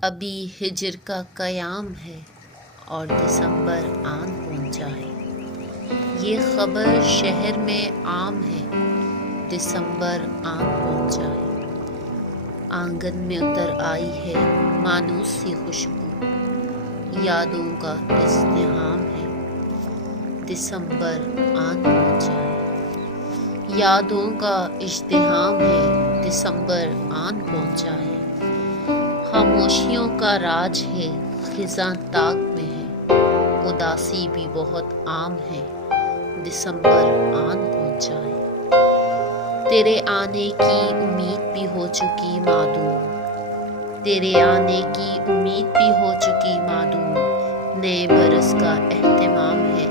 ابھی ہجر کا قیام ہے اور دسمبر آن پہنچا ہے۔ یہ خبر شہر میں عام ہے، دسمبر آن پہنچا ہے۔ آنگن میں اتر آئی ہے مانوس سی خوشبو، یادوں کا ازدحام ہے، دسمبر آن پہنچا ہے۔ یادوں کا ازدحام ہے، دسمبر آن پہنچا ہے۔ خاموشیوں کا راج ہے، خزاں طاق میں ہے، اداسی بھی بہت عام ہے، دسمبر آن پہنچا ہے۔ تیرے آنے کی امید بھی ہو چکی معدوم، تیرے آنے کی امید بھی ہو چکی معدوم، نئے برس کا اہتمام ہے،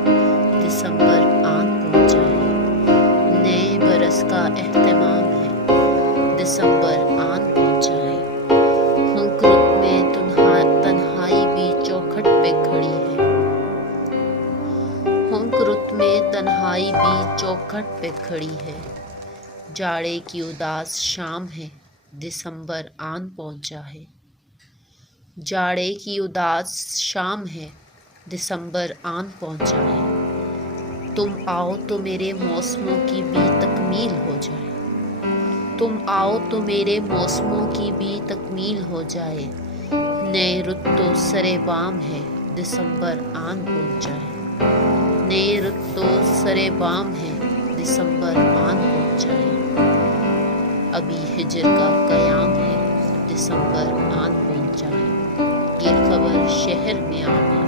دسمبر آن پہنچا ہے۔ نئے برس کا اہتمام ہے، دسمبر آن پہنچا ہے۔ تنہائی بھی چوکھٹ پہ کھڑی ہے، ہنک رت میں تنہائی بھی چوکھٹ پہ کھڑی ہے۔ جاڑے کی اداس شام ہے، دسمبر آن پہنچا ہے۔ جاڑے کی اداس شام ہے، دسمبر آن پہنچا ہے۔ تم آؤ تو میرے موسموں کی بھی تکمیل ہو جائے، تم آؤ تو میرے موسموں کی بھی تکمیل ہو جائے۔ نئے رت تو سرے بام ہے، دسمبر آن پہنچا ہے۔ نئے رت تو سرے بام ہے، دسمبر آن پہنچا ہے۔ ابھی ہجر کا قیام ہے، دسمبر آن پہنچا ہے۔ یہ خبر شہر میں عام ہے۔